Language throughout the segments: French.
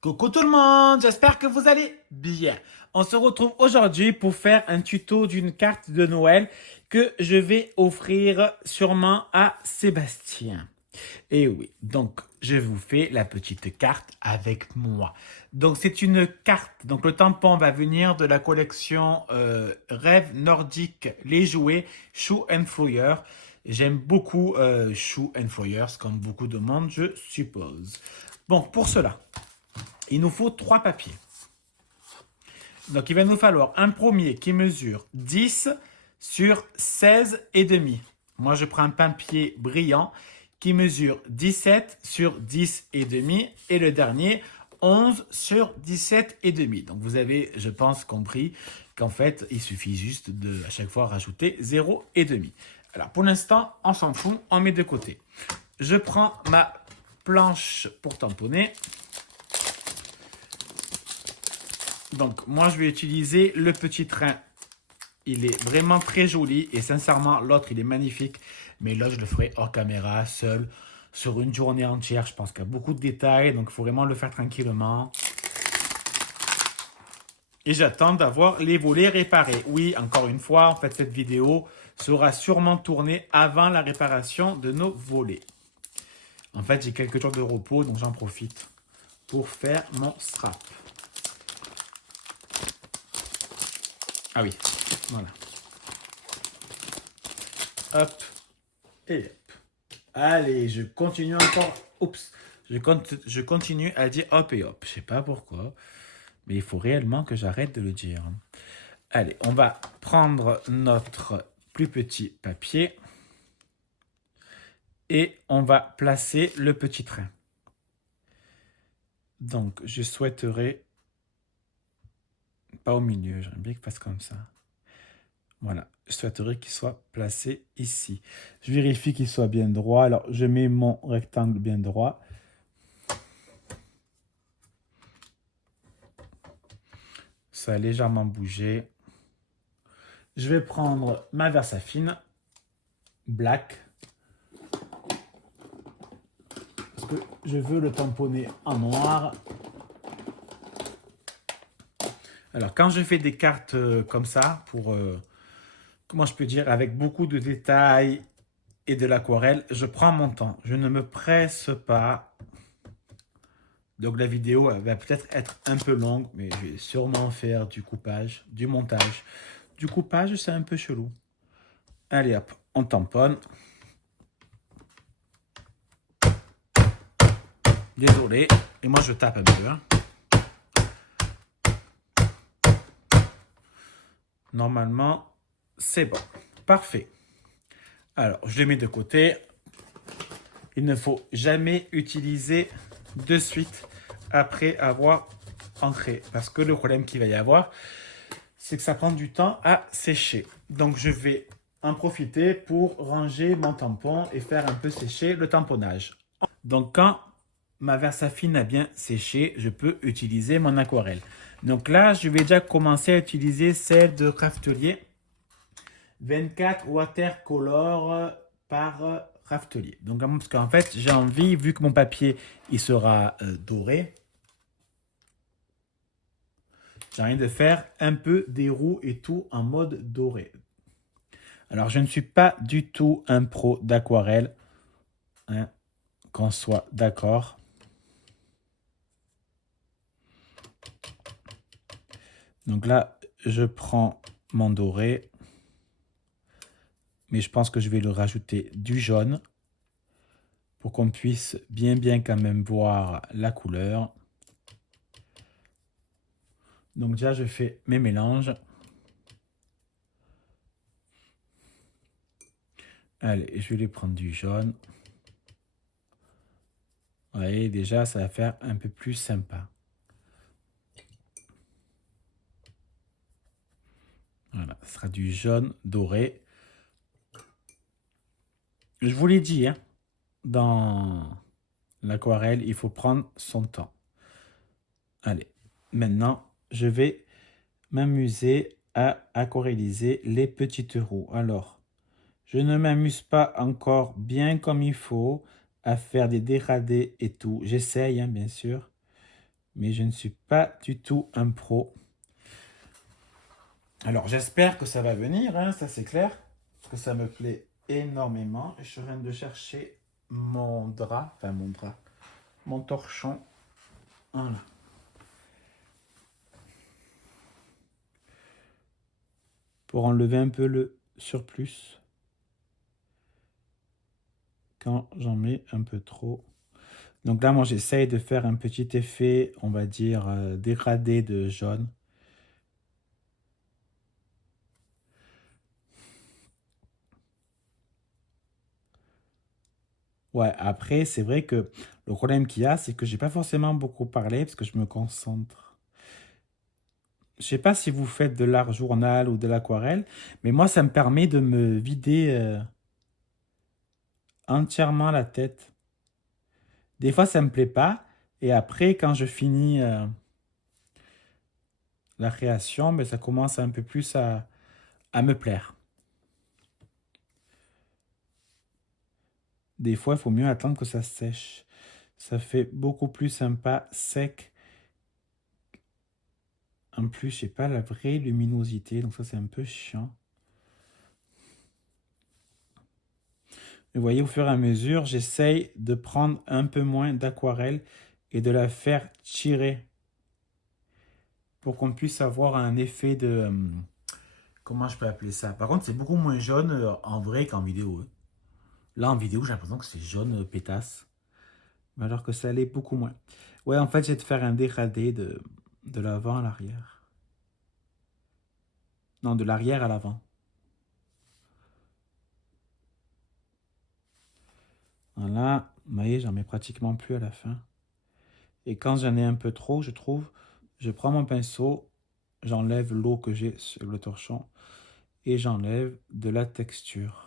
Coucou tout le monde, j'espère que vous allez bien. On se retrouve aujourd'hui pour faire un tuto d'une carte de Noël que je vais offrir sûrement à Sébastien. Et oui, donc je vous fais la petite carte avec moi. Donc c'est une carte, donc le tampon va venir de la collection Rêve Nordique, les jouets Shoe and Flyer. J'aime beaucoup Shoe and Flyers, comme beaucoup de monde, je suppose. Bon, pour cela, il nous faut trois papiers. Donc il va nous falloir un premier qui mesure 10 sur 16 et demi. Moi je prends un papier brillant qui mesure 17 sur 10 et demi et le dernier 11 sur 17 et demi. Donc vous avez, je pense, compris qu'en fait il suffit juste de à chaque fois rajouter 0 et demi. Alors pour l'instant on s'en fout, on met de côté. Je prends ma planche pour tamponner. Donc, moi, je vais utiliser le petit train. Il est vraiment très joli et sincèrement, l'autre, il est magnifique. Mais là, je le ferai hors caméra, seul, sur une journée entière. Je pense qu'il y a beaucoup de détails, donc il faut vraiment le faire tranquillement. Et j'attends d'avoir les volets réparés. Oui, encore une fois, en fait, cette vidéo sera sûrement tournée avant la réparation de nos volets. En fait, j'ai quelques jours de repos, donc j'en profite pour faire mon strap. Ah oui, voilà. Hop et hop. Allez, je continue encore. Oups. Je continue à dire hop et hop. Je sais pas pourquoi, mais il faut réellement que j'arrête de le dire. Allez, on va prendre notre plus petit papier et on va placer le petit train. Donc, je souhaiterais pas au milieu, j'aimerais bien qu'il fasse comme ça. Voilà, je souhaiterais qu'il soit placé ici. Je vérifie qu'il soit bien droit. Alors, je mets mon rectangle bien droit. Ça a légèrement bougé. Je vais prendre ma Versafine black. Parce que je veux le tamponner en noir. Alors, quand je fais des cartes comme ça, pour, comment je peux dire, avec beaucoup de détails et de l'aquarelle, je prends mon temps. Je ne me presse pas. Donc, la vidéo va peut-être être un peu longue, mais je vais sûrement faire du coupage, du montage. Du coupage, c'est un peu chelou. Allez hop, on tamponne. Désolé. Et moi, je tape un peu. Hein. Normalement, c'est bon. Parfait. Alors, je les mets de côté. Il ne faut jamais utiliser de suite après avoir ancré. Parce que le problème qu'il va y avoir, c'est que ça prend du temps à sécher. Donc, je vais en profiter pour ranger mon tampon et faire un peu sécher le tamponnage. Donc, quand ma Versafine a bien séché, je peux utiliser mon aquarelle. Donc là, je vais déjà commencer à utiliser celle de Craftelier 24 watercolor par Craftelier. Donc parce qu'en fait, j'ai envie, vu que mon papier il sera doré, j'ai envie de faire un peu des roues et tout en mode doré. Alors, je ne suis pas du tout un pro d'aquarelle, hein, qu'on soit d'accord. Donc là, je prends mon doré, mais je pense que je vais le rajouter du jaune pour qu'on puisse bien quand même voir la couleur. Donc déjà, je fais mes mélanges. Allez, je vais les prendre du jaune. Vous voyez, déjà, ça va faire un peu plus sympa. Voilà, ce sera du jaune doré. Je vous l'ai dit, hein, dans l'aquarelle, il faut prendre son temps. Allez, maintenant, je vais m'amuser à aquarelliser les petites roues. Alors, je ne m'amuse pas encore bien comme il faut à faire des dégradés et tout. J'essaye, hein, bien sûr. mais je ne suis pas du tout un pro. Alors, j'espère que ça va venir, hein, ça c'est clair, parce que ça me plaît énormément. Je suis en train de chercher mon drap, mon torchon. Voilà. Pour enlever un peu le surplus quand j'en mets un peu trop. Donc là, moi, j'essaye de faire un petit effet, on va dire, dégradé de jaune. Ouais, après, c'est vrai que le problème qu'il y a, c'est que j'ai pas forcément beaucoup parlé parce que je me concentre. Je sais pas si vous faites de l'art journal ou de l'aquarelle, mais moi, ça me permet de me vider entièrement la tête. Des fois, ça me plaît pas, et après, quand je finis la création, ben, ça commence un peu plus à me plaire. Des fois, il faut mieux attendre que ça sèche. Ça fait beaucoup plus sympa, sec. En plus, je sais pas la vraie luminosité, donc ça, c'est un peu chiant. Vous voyez, au fur et à mesure, j'essaye de prendre un peu moins d'aquarelle et de la faire tirer pour qu'on puisse avoir un effet de... comment je peux appeler ça? Par contre, c'est beaucoup moins jaune en vrai qu'en vidéo, hein. Là, en vidéo, j'ai l'impression que c'est jaune pétasse, alors que ça l'est beaucoup moins. Ouais, en fait, j'ai de faire un dégradé de l'avant à l'arrière. Non, de l'arrière à l'avant. Voilà, vous voyez, j'en mets pratiquement plus à la fin. Et quand j'en ai un peu trop, je trouve, je prends mon pinceau, j'enlève l'eau que j'ai sur le torchon et j'enlève de la texture.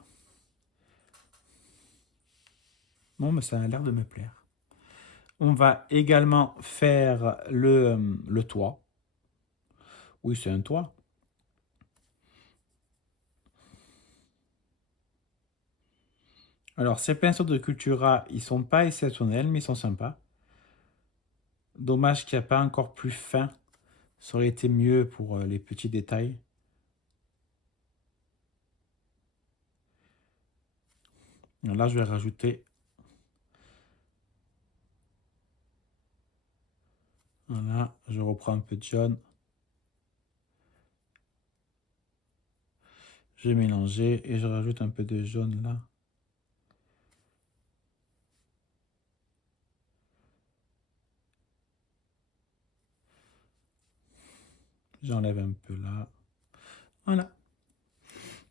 Bon, mais ça a l'air de me plaire. On va également faire le toit. Oui, c'est un toit. Alors, ces pinceaux de Cultura, ils sont pas exceptionnels, mais ils sont sympas. Dommage qu'il n'y a pas encore plus fin. Ça aurait été mieux pour les petits détails. Là, je vais rajouter. Voilà, je reprends un peu de jaune. Je vais mélanger et je rajoute un peu de jaune là. J'enlève un peu là. Voilà.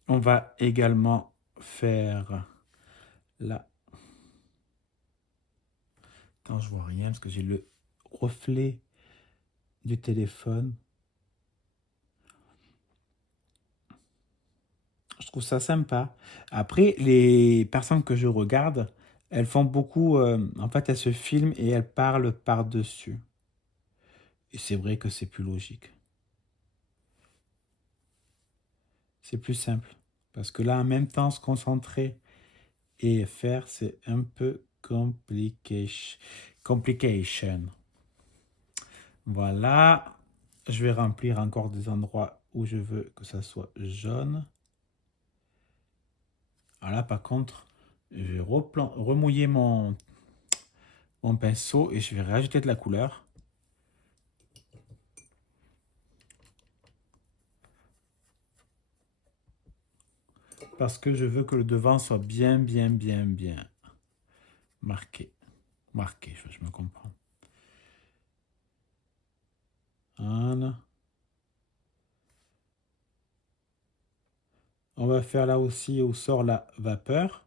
On va également faire là. Attends, je vois rien parce que j'ai le reflet du téléphone. Je trouve ça sympa. Après, les personnes que je regarde, elles font beaucoup... en fait, elles se filment et elles parlent par-dessus. Et c'est vrai que c'est plus logique. C'est plus simple. Parce que là, en même temps, se concentrer et faire, c'est un peu complication. Voilà. Je vais remplir encore des endroits où je veux que ça soit jaune. Voilà, par contre, je vais remouiller mon pinceau et je vais rajouter de la couleur. Parce que je veux que le devant soit bien marqué. Marqué, je me comprends. Voilà. On va faire là aussi où sort la vapeur.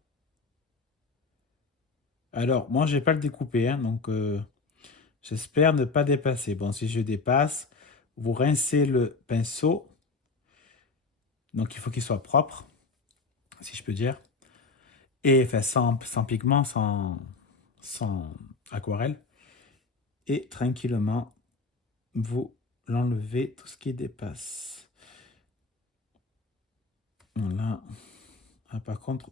Alors, moi, je vais pas le découper, hein, donc j'espère ne pas dépasser. Bon, si je dépasse, vous rincez le pinceau. Donc, il faut qu'il soit propre, si je peux dire. Et enfin, sans pigment, sans aquarelle. Et tranquillement, vous l'enlevez tout ce qui dépasse. Voilà. Ah, par contre,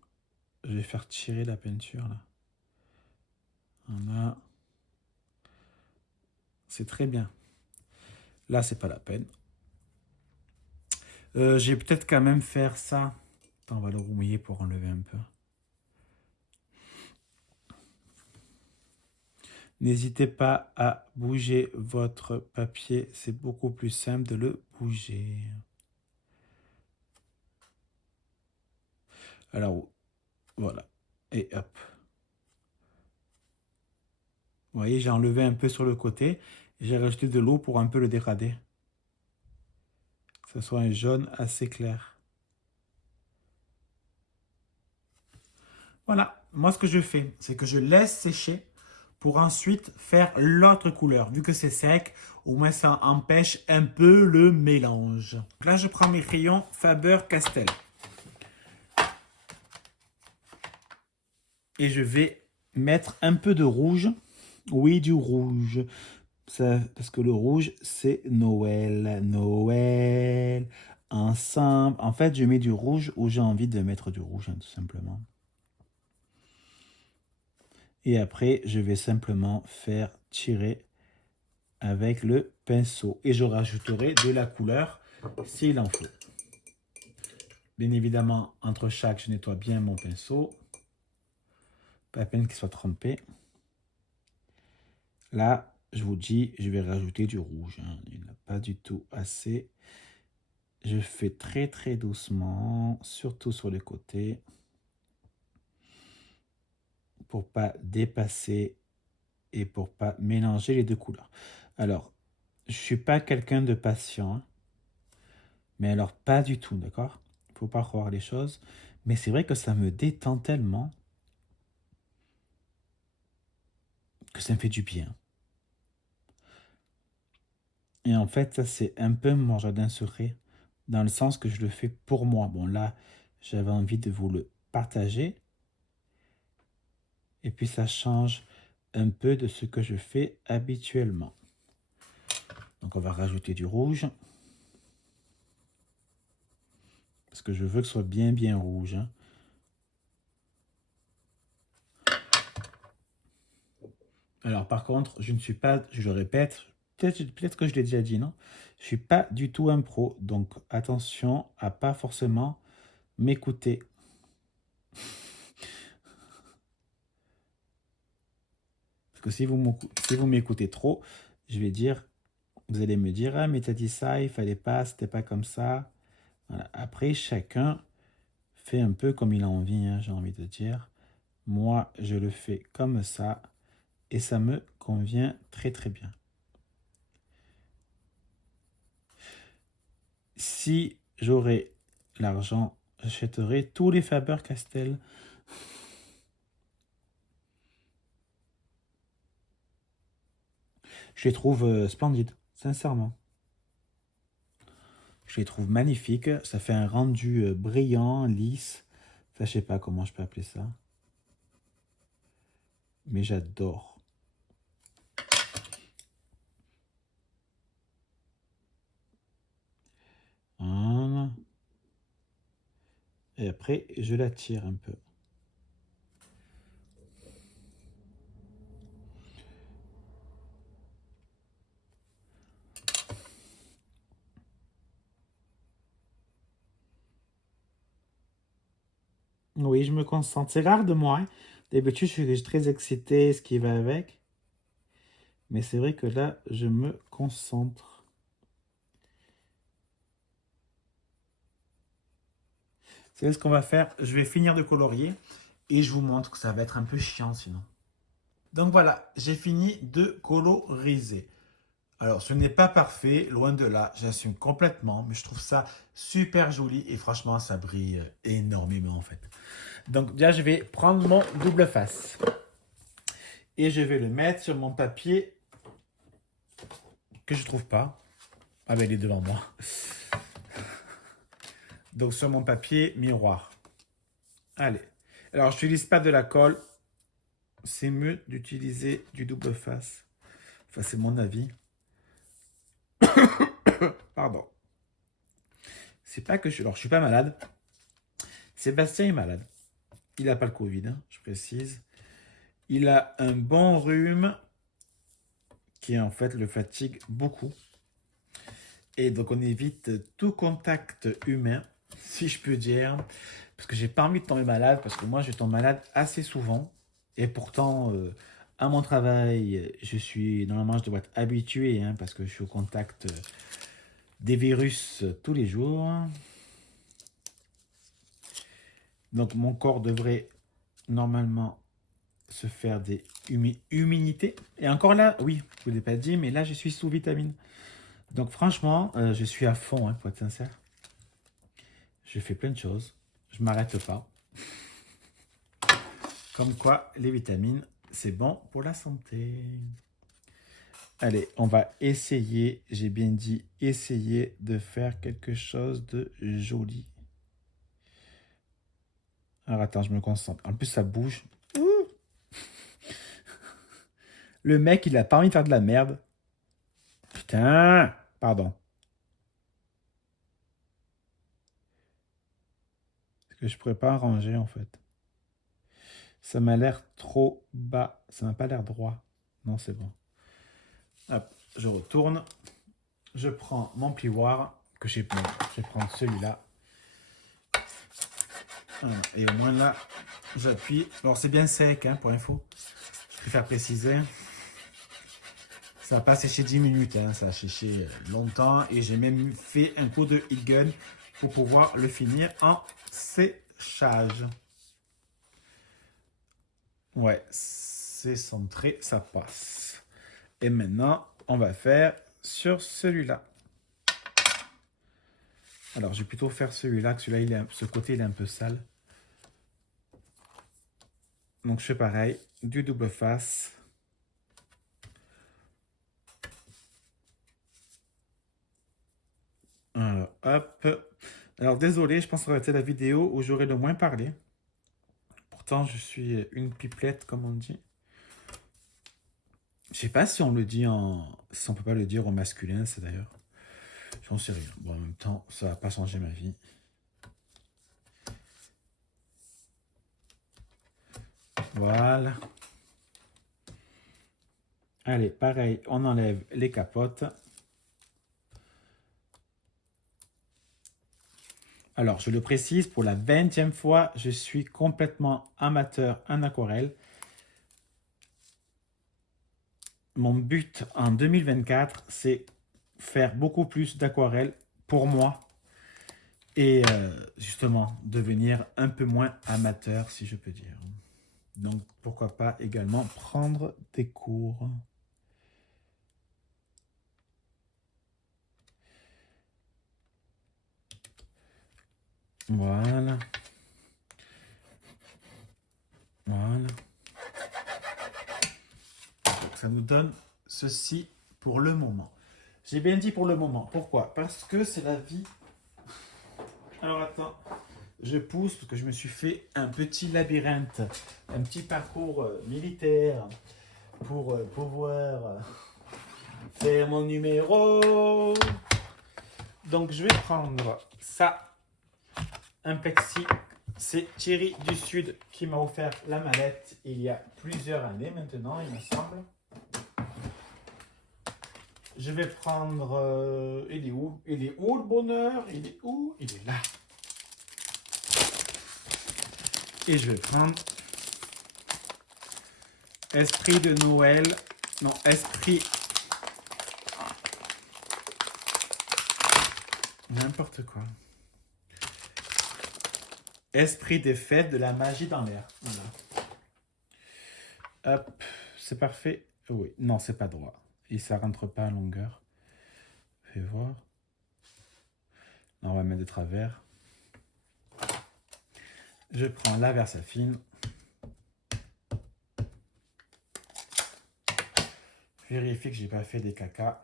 je vais faire tirer la peinture là. Voilà. C'est très bien. Là, c'est pas la peine. J'ai peut-être quand même faire ça. Attends, on va le remouiller pour enlever un peu. N'hésitez pas à bouger votre papier. C'est beaucoup plus simple de le bouger. Alors, voilà. Et hop. Vous voyez, j'ai enlevé un peu sur le côté. J'ai rajouté de l'eau pour un peu le dégrader. Que ce soit un jaune assez clair. Voilà. Moi, ce que je fais, c'est que je laisse sécher pour ensuite faire l'autre couleur. Vu que c'est sec, au moins ça empêche un peu le mélange. Là, je prends mes crayons Faber-Castell. Et je vais mettre un peu de rouge. Oui, du rouge. Ça, parce que le rouge, c'est Noël. Noël. Ensemble. En fait, je mets du rouge où j'ai envie de mettre du rouge, hein, tout simplement. Et après, je vais simplement faire tirer avec le pinceau. Et je rajouterai de la couleur s'il en faut. Bien évidemment, entre chaque, je nettoie bien mon pinceau. Pas à peine qu'il soit trempé. Là, je vous dis, je vais rajouter du rouge, hein. Il n'y en a pas du tout assez. Je fais très très doucement, surtout sur les côtés, pour pas dépasser et pour pas mélanger les deux couleurs. Alors, je suis pas quelqu'un de patient, hein, mais alors pas du tout, d'accord? Faut pas croire les choses. Mais c'est vrai que ça me détend tellement que ça me fait du bien. Et en fait, ça c'est un peu mon jardin secret, dans le sens que je le fais pour moi. Bon là, j'avais envie de vous le partager. Et puis ça change un peu de ce que je fais habituellement. Donc on va rajouter du rouge. Parce que je veux que ce soit bien bien rouge, hein. Alors par contre, je ne suis pas, je le répète, peut-être que je l'ai déjà dit, non? Je ne suis pas du tout un pro. Donc attention à pas forcément m'écouter. Parce que si vous m'écoutez trop, je vais dire, vous allez me dire, ah mais t'as dit ça, il fallait pas, c'était pas comme ça. Voilà. Après, chacun fait un peu comme il a envie, hein, j'ai envie de dire. Moi, je le fais comme ça et ça me convient très très bien. Si j'aurais l'argent, j'achèterais tous les Faber-Castell. Je les trouve splendides, sincèrement. Je les trouve magnifiques. Ça fait un rendu brillant, lisse. Enfin, je sais pas comment je peux appeler ça. Mais j'adore. Voilà. Et après, je la tire un peu. Oui, je me concentre. C'est rare de moi, hein. D'habitude, je suis très excité, ce qui va avec. Mais c'est vrai que là, je me concentre. Vous savez ce qu'on va faire? Je vais finir de colorier et je vous montre que ça va être un peu chiant sinon. Donc voilà, j'ai fini de coloriser. Alors, ce n'est pas parfait, loin de là, j'assume complètement, mais je trouve ça super joli et franchement, ça brille énormément en fait. Donc déjà, je vais prendre mon double face et je vais le mettre sur mon papier que je trouve pas. Ah ben, il est devant moi. Donc sur mon papier miroir. Allez. Alors, je n'utilise pas de la colle. C'est mieux d'utiliser du double face. Enfin, c'est mon avis. Pardon. C'est pas que je... Alors, je suis pas malade. Sébastien est malade. Il n'a pas le Covid, hein, je précise. Il a un bon rhume qui en fait le fatigue beaucoup. Et donc on évite tout contact humain, si je peux dire, parce que j'ai pas envie de tomber malade, parce que moi je tombe malade assez souvent. Et pourtant, à mon travail, normalement je dois être habitué, hein, parce que je suis au contact des virus tous les jours. Donc mon corps devrait normalement se faire des immunités. Et encore là, oui, je ne vous l'ai pas dit, mais là je suis sous vitamine. Donc franchement, je suis à fond, hein, pour être sincère. Je fais plein de choses. Je m'arrête pas. Comme quoi, les vitamines, c'est bon pour la santé. Allez, on va essayer, j'ai bien dit essayer de faire quelque chose de joli. Alors attends, je me concentre. En plus, ça bouge. Ouh. Le mec, il a pas envie de faire de la merde. Putain, pardon. Est-ce que je pourrais pas arranger en fait? Ça m'a l'air trop bas. Ça m'a pas l'air droit. Non, c'est bon. Hop, je retourne. Je prends mon plioir que j'ai pris. Je vais prendre celui-là. Voilà. Et au moins là, j'appuie. Alors c'est bien sec, hein, pour info. Je préfère préciser. Ça n'a pas séché 10 minutes, hein, ça a séché longtemps. Et j'ai même fait un coup de heat gun pour pouvoir le finir en séchage. Ouais, c'est centré, ça passe. Et maintenant, on va faire sur celui-là. Alors, je vais plutôt faire celui-là, que celui-là, ce côté, il est un peu sale. Donc, je fais pareil, du double face. Alors, hop. Alors, désolé, je pense que ça aurait été la vidéo où j'aurais le moins parlé. Pourtant, je suis une pipelette, comme on dit. Je sais pas si on le dit si on peut pas le dire au masculin, c'est d'ailleurs. J'en sais rien. Bon, en même temps, ça va pas changer ma vie. Voilà. Allez, pareil, on enlève les capotes. Alors, je le précise, pour la 20e fois, je suis complètement amateur en aquarelle. Mon but en 2024, c'est faire beaucoup plus d'aquarelle pour moi et justement devenir un peu moins amateur, si je peux dire. Donc, pourquoi pas également prendre des cours. Voilà. Voilà. Donc, ça nous donne ceci pour le moment. J'ai bien dit pour le moment. Pourquoi? Parce que c'est la vie. Alors, attends. Je pousse parce que je me suis fait un petit labyrinthe, un petit parcours militaire pour pouvoir faire mon numéro. Donc, je vais prendre ça, un plexi. C'est Thierry du Sud qui m'a offert la mallette il y a plusieurs années maintenant, il me semble. Je vais prendre... il est où? Il est où le bonheur? Il est où? Il est là. Et je vais prendre Esprit de Noël. Non, Esprit... N'importe quoi. Esprit des fêtes de la magie dans l'air. Voilà. Hop, c'est parfait. Oui, non, c'est pas droit. Et ça rentre pas en longueur. Fais voir. Non, on va mettre de travers. Je prends la Versafine. Vérifie que j'ai pas fait des caca.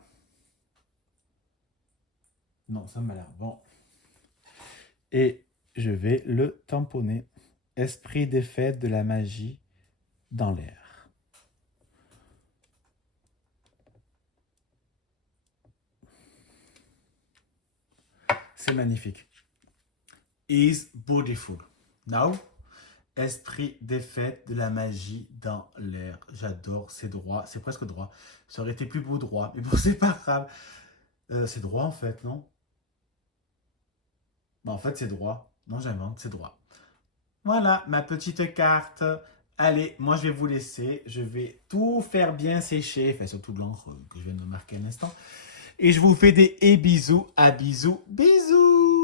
Non, ça m'a l'air bon. Et je vais le tamponner. Esprit des fêtes de la magie dans l'air. C'est magnifique. Is beautiful. Now, Esprit des fêtes, de la magie dans l'air. J'adore, c'est droit, c'est presque droit. Ça aurait été plus beau droit, mais bon, c'est pas grave. C'est droit en fait, non? Bah, en fait, c'est droit. Non, j'invente, c'est droit. Voilà, ma petite carte. Allez, moi je vais vous laisser. Je vais tout faire bien sécher, enfin surtout de l'encre que je viens de marquer à l'instant. Et je vous fais des bisous, à bisous, bisous.